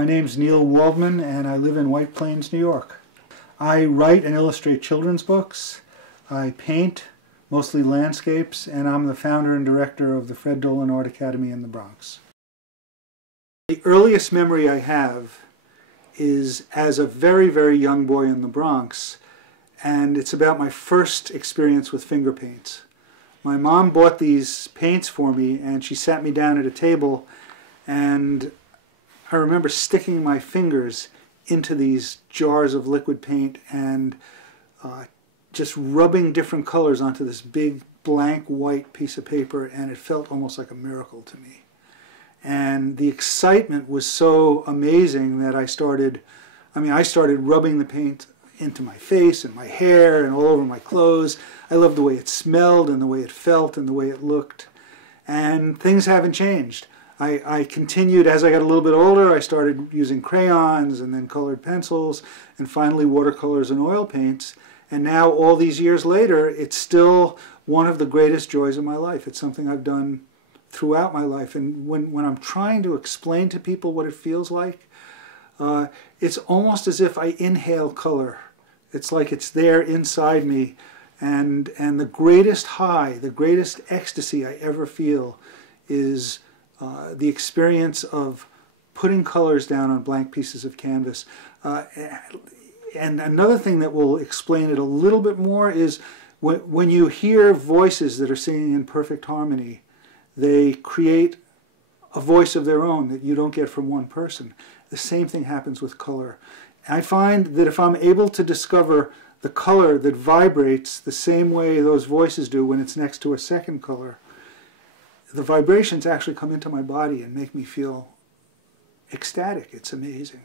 My name's Neil Waldman and I live in White Plains, New York. I write and illustrate children's books. I paint, mostly landscapes, and I'm the founder and director of the Fred Dolan Art Academy in the Bronx. The earliest memory I have is as a very, very young boy in the Bronx, and it's about my first experience with finger paints. My mom bought these paints for me and she sat me down at a table, and I remember sticking my fingers into these jars of liquid paint and just rubbing different colors onto this big blank white piece of paper, and it felt almost like a miracle to me. And the excitement was so amazing that I started rubbing the paint into my face and my hair and all over my clothes. I loved the way it smelled and the way it felt and the way it looked. And things haven't changed. I continued, as I got a little bit older, I started using crayons and then colored pencils and finally watercolors and oil paints. And now, all these years later, it's still one of the greatest joys of my life. It's something I've done throughout my life. And when I'm trying to explain to people what it feels like, it's almost as if I inhale color. It's like it's there inside me. And the greatest high, the greatest ecstasy I ever feel is the experience of putting colors down on blank pieces of canvas. And another thing that will explain it a little bit more is when you hear voices that are singing in perfect harmony, they create a voice of their own that you don't get from one person. The same thing happens with color. I find that if I'm able to discover the color that vibrates the same way those voices do when it's next to a second color, the vibrations actually come into my body and make me feel ecstatic. It's amazing.